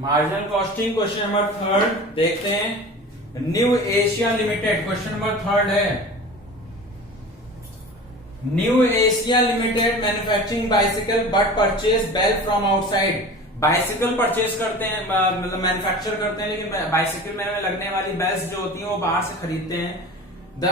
Marginal costing question number third देखते हैं। New Asia Limited question number third है। New Asia Limited manufacturing bicycle but purchase bell from outside. Bicycle purchase करते हैं, मतलब manufacture करते हैं, लेकिन बाइसिकल में लगने वाली बेल्स जो होती हैं वो बाहर से खरीदते हैं। द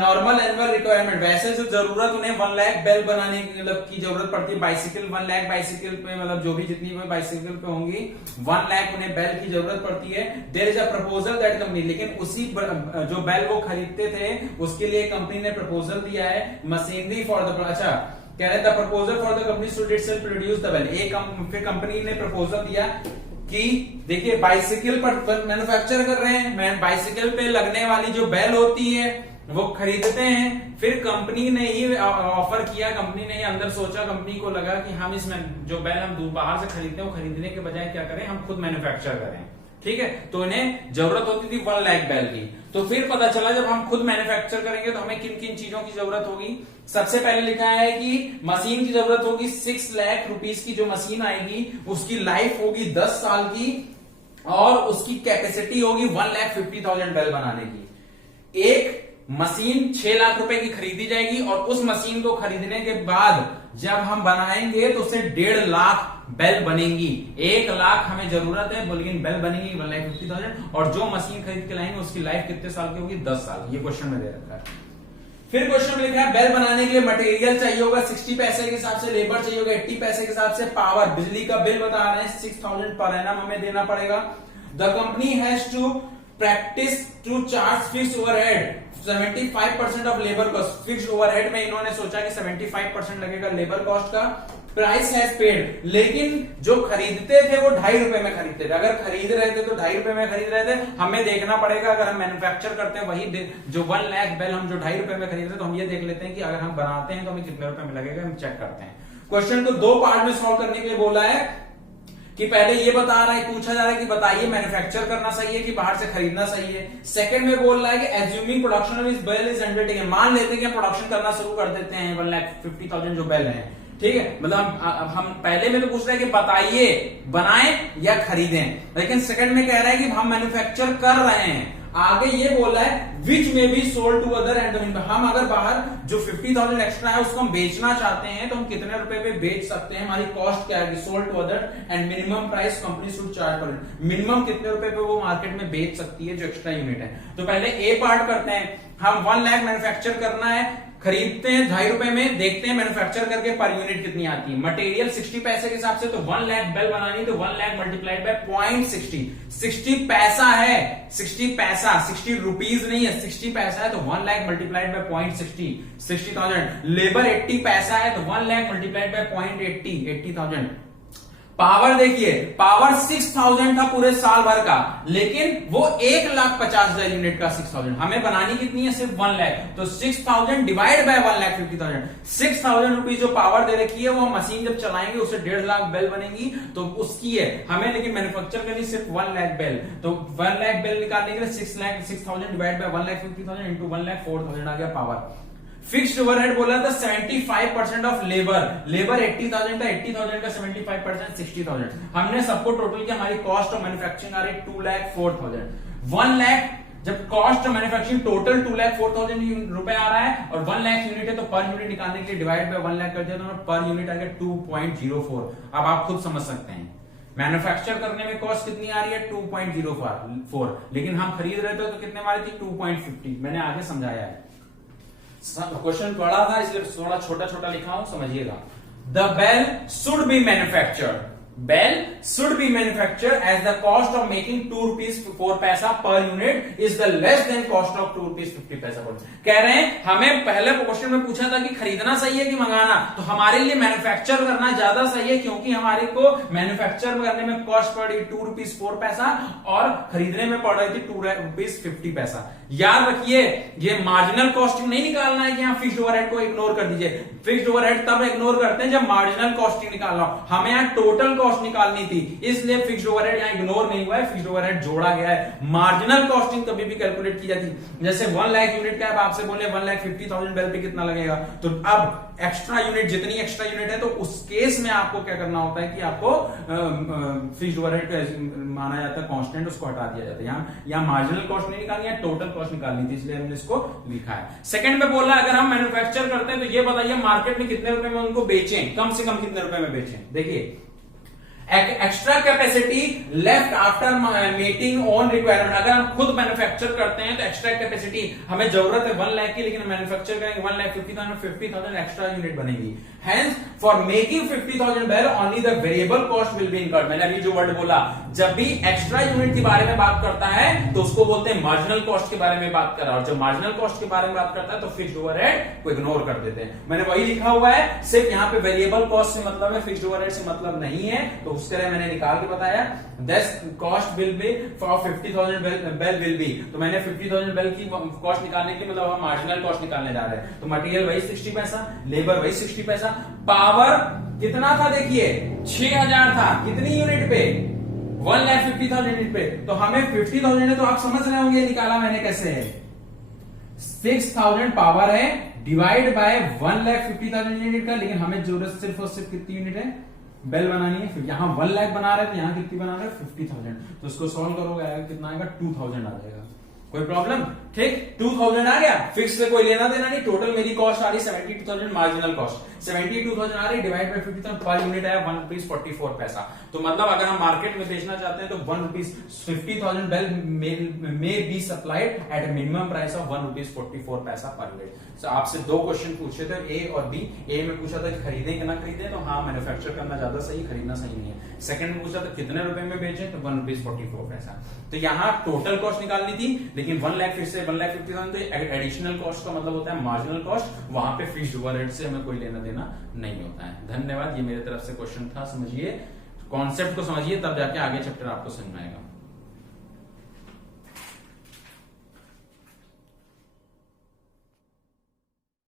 नॉर्मल एनुअल रिक्वायरमेंट, वैसे जो जरूरत उन्हें 1 लाख बेल बनाने की जरूरत पड़ती है। बाइसिकल 1 लाख बाइसिकल पे, मतलब जो भी जितनी भी बाइसिकल पे होंगी 1 लाख उन्हें बेल की जरूरत पड़ती है। There is a proposal that company, लेकिन उसी जो बेल वो खरीदते थे उसके लिए कंपनी ने प्रपोजल दिया है मशीनरी फॉर द, अच्छा कह रहे the proposal for the company should itself produce the bell. फिर कंपनी ने प्रपोजल दिया कि देखिए बाइसिकल पर मैन्युफैक्चर कर रहे हैं, बाइसिकल पे लगने वाली जो बेल होती है वो खरीदते हैं। फिर कंपनी ने ही ऑफर किया, कंपनी ने ही अंदर सोचा, कंपनी को लगा कि हम इसमें जो बेल हम बाहर से खरीदते हैं वो खरीदने के बजाय क्या करें, हम खुद मैन्युफैक्चर करें। ठीक है, तो इन्हें जरूरत होती थी 1 लाख बेल की। तो फिर पता चला जब हम खुद मैन्युफैक्चर करेंगे तो हमें किन किन चीजों की जरूरत होगी। सबसे पहले लिखा है कि मशीन की जरूरत होगी 6 लाख रुपीस की जो मशीन आएगी उसकी लाइफ होगी 10 साल की और उसकी कैपेसिटी होगी 1,50,000 बेल बनाने की। एक मशीन 6 लाख रुपए की खरीदी जाएगी और उस मशीन को खरीदने के बाद जब हम बनाएंगे तो उससे 1.5 लाख बेल बनेंगी। 1 लाख हमें जरूरत है, लेकिन बेल बनेगी 1,50,000 और जो मशीन खरीद के लाएंगे उसकी लाइफ कितने साल की होगी, 10 साल। ये क्वेश्चन में दे रखा है। फिर क्वेश्चन में लिखा है बेल बनाने के लिए मटेरियल चाहिए होगा 60 पैसे के हिसाब से, लेबर चाहिए होगा 80 पैसे के हिसाब से, पावर बिजली का बिल बता रहे हैं 6,000 पर एनम हमें देना पड़ेगा। The company has to practise to charge fixed overhead 75% of labour cost. Fixed overhead में इन्होंने सोचा कि 75% लगेगा लेबर कॉस्ट का। प्राइस हैज पेड, लेकिन जो खरीदते थे वो 2.5 रुपए में खरीदते थे। अगर खरीद रहे थे तो 2.5 रुपए में खरीद रहे थे। हमें देखना पड़ेगा अगर हम मैन्युफैक्चर करते हैं वही जो 1 लाख बेल हम जो 2.5 रुपए में खरीद रहे तो हम ये देख लेते हैं कि अगर हम बनाते हैं तो हमें कितने रुपए में लगेगा, हम चेक करते हैं। क्वेश्चन को 2 पार्ट में सॉल्व करने के लिए बोला है कि पहले ये बता रहा है, पूछा जा रहा है कि बताइए मैन्युफैक्चर करना सही है कि बाहर से खरीदना सही है। सेकंड में बोल रहा है कि assuming production of this bell is undertaken, मान लेते हैं कि प्रोडक्शन करना शुरू कर देते हैं 1,50,000 जो बेल है। ठीक है, मतलब हम पहले में तो पूछ रहे हैं कि बताइए बनाएं या खरीदें, लेकिन सेकंड में कह रहा है कि हम मैन्युफैक्चर कर रहे हैं। आगे ये बोला है विच में be sold to other end, हम अगर बाहर जो 50,000 एक्स्ट्रा है उसको हम बेचना चाहते हैं तो हम कितने रुपए पे बेच सकते हैं, हमारी कॉस्ट क्या है, sold to other end minimum price company should charge for it, minimum कितने रुपए पे वो मार्केट में बेच सकती है जो एक्स्ट्रा यूनिट है। तो पहले ए पार्ट करते हैं, हम 1 लाख मैन्युफैक्चर करना है, खरीदते हैं 2.5 रुपए में, देखते हैं मैन्युफैक्चर करके पर यूनिट कितनी आती है। मटेरियल 60 पैसे के हिसाब से तो 1 लाख बेल बनानी तो 1 लाख मल्टीप्लाइड बाय 0.60, 60 पैसा है, 60 पैसा, 60 रुपीज नहीं है, 60 पैसा है तो 1 लाख मल्टीप्लाइड बाय 0.60, 60,000। लेबर 80 पैसा है तो 1 लाख मल्टीप्लाइड बाय 0.80, 80,000। पावर देखिए, पावर 6,000 था पूरे साल भर का, लेकिन वो 1,50,000 यूनिट का 6,000, हमें बनानी कितनी है, सिर्फ 1 लाख। तो 6,000 डिवाइड बाय 1,50,000, 6,000 रुपीज जो पावर दे रखी है वो मशीन जब चलाएंगे उससे 1.5 लाख बेल बनेगी तो उसकी है। हमें लेकिन मैन्युफैक्चर करनी सिर्फ 1 लाख बेल, तो 1 लाख बेल निकालने के लिए 6,000 डिवाइड बाय 1,50,000 इंटू 1 लाख 4,000 आ गया पावर। फिक्स्ड ओवरहेड बोला था 75% ऑफ लेबर, लेबर 80,000 था, 80,000 का 75% 60,000। हमने सबको टोटल किया, हमारी कॉस्ट ऑफ मैन्युफैक्चरिंग आ रही है 2,04,000। 1 लाख जब कॉस्ट ऑफ मैन्युफैक्चरिंग टोटल 2,04,000 रुपए आ रहा है और 1 लाख यूनिट है तो पर यूनिट निकालने के लिए डिवाइड बाय 1 लाख कर दिया तो पर यूनिट आ गया 2.04। अब आप खुद समझ सकते हैं मैन्युफैक्चर करने में कॉस्ट कितनी आ रही है 2.04, लेकिन हम खरीद रहे थे तो कितने मारी थी 2.50। मैंने आगे समझाया है, क्वेश्चन बड़ा था इसलिए थोड़ा छोटा छोटा लिखा हूं, समझिएगा। The bell should be manufactured, bell should be manufactured as the cost of making 2 rupees 4 paisa per unit is the less than cost of 2 rupees 50 paisa पर। कह रहे हैं हमें पहले क्वेश्चन में पूछा था कि खरीदना सही है कि मंगाना, तो हमारे लिए मैन्युफैक्चर करना ज्यादा सही है क्योंकि हमारे को मैन्युफैक्चर करने में कॉस्ट पड़ रही 2 रुपीज 4 पैसा और खरीदने में पड़ रही थी 2 रुपीज 50 पैसा। याद रखिए ये मार्जिनल कॉस्टिंग नहीं निकालना है कि यहाँ फिक्स्ड ओवरहेड को इग्नोर कर दीजिए। फिक्स्ड ओवरहेड तब इग्नोर करते हैं जब मार्जिनल कॉस्टिंग निकालना हो, हमें यहाँ टोटल कॉस्ट निकालनी थी, इसलिए फिक्स्ड ओवरहेड यहाँ इग्नोर नहीं हुआ है, फिक्स्ड ओवरहेड जोड़ा गया है। मार्जिनल कॉस्टिंग कभी भी कैलकुलेट की जाती है। जैसे 1 लाख यूनिट का, अब आपसे बोले 1,50,000 बेल पे कितना लगेगा, तो अब एक्स्ट्रा यूनिट, जितनी एक्स्ट्रा यूनिट है, तो उस केस में आपको क्या करना होता है कि आपको फिक्स्ड ओवरहेड माना जाता है कांस्टेंट, उसको हटा दिया जाता है। यहाँ मार्जिनल कॉस्ट नहीं निकालनी है, टोटल कॉस्ट निकालनी थी, इसलिए हमने इसको लिखा है। सेकंड में बोला अगर हम मैन्युफैक्चर करते हैं तो ये बताइए मार्केट में कितने रुपए में उनको बेचें, कम से कम कितने रुपए में बेचें। देखिए extra capacity left after meeting on requirement, अगर हम खुद मैन्युफैक्चर करते हैं तो एक्स्ट्रा कैपेसिटी हमें जरूरत है 1 लाख की, लेकिन मैन्युफैक्चर करेंगे 1,50,000 एक्स्ट्रा यूनिट बनेगी। Hence for making 50,000 bell only the variable cost will be incurred. मैंने अभी जो वर्ड बोला, जब भी एक्स्ट्रा यूनिट के बारे में बात करता है तो उसको बोलते हैं मार्जिनल कॉस्ट के बारे में बात कर रहा है, और जब मार्जिनल कॉस्ट के बारे में बात करता है तो फिक्स्ड ओवरहेड को इग्नोर कर देते हैं। मैंने वही लिखा हुआ है, सिर्फ यहाँ पे वेरिएबल कॉस्ट से मतलब है, फिक्स्ड ओवरहेड से मतलब नहीं है, तो उसके लिए मैंने निकाल के बताया this cost will be for 50,000 bell will be. तो मैंने 50,000 बेल की कॉस्ट निकालने की मतलब हम मार्जिनल कॉस्ट निकालने जा रहे हैं। तो मटेरियल वही 60 पैसा, लेबर वही 60 पैसा, पावर कितना था देखिए 6000 था, कितनी यूनिट पे 1,50,000 यूनिट पे, तो हमें 50,000 है, तो आप समझ रहे होंगे निकाला मैंने कैसे है। 6,000 पावर है डिवाइड बाय 1,50,000 यूनिट का, लेकिन हमें जरूरत सिर्फ और सिर्फ कितनी यूनिट है, बेल बनानी है। फिर यहाँ 1 लाख बना रहे हैं तो यहाँ कितनी बना रहे हैं 50,000, तो इसको सॉल्व करोगे आएगा कितना आएगा 2,000 आ जाएगा। कोई प्रॉब्लम, ठीक 2,000 आ गया, फिक्स से कोई लेना देना नहीं। टोटल मेरी कॉस्ट आ रही 72,000, मार्जिनल कॉस्ट 72,000 आ रही, डिवाइड बाय 50,000, पर यूनिट आया 1.44 पैसा। तो मतलब अगर हम मार्केट में बेचना चाहते हैं तो 50,000 bell may be supplied at minimum price of 1.44 paisa per unit. तो आपसे 2 क्वेश्चन पूछे थे, ए और बी। ए में पूछा था खरीदें कि ना खरीदें, तो हाँ मैन्युफैक्चर करना ज्यादा सही, खरीदना सही नहीं है। सेकंड में पूछा था कितने रुपए में बेचें, तो 1.44 पैसा। तो यहाँ टोटल कॉस्ट निकालनी थी, लेकिन 1 लाख फिर से 1,50,000 तो एडिशनल कॉस्ट का मतलब होता है मार्जिनल कॉस्ट, वहां पे फिक्स्ड ओवरहेड से हमें कोई लेना देना नहीं होता है। धन्यवाद, ये मेरे तरफ से क्वेश्चन था, समझिए कॉन्सेप्ट को समझिए, तब जाके आगे चैप्टर आपको समझ में आएगा।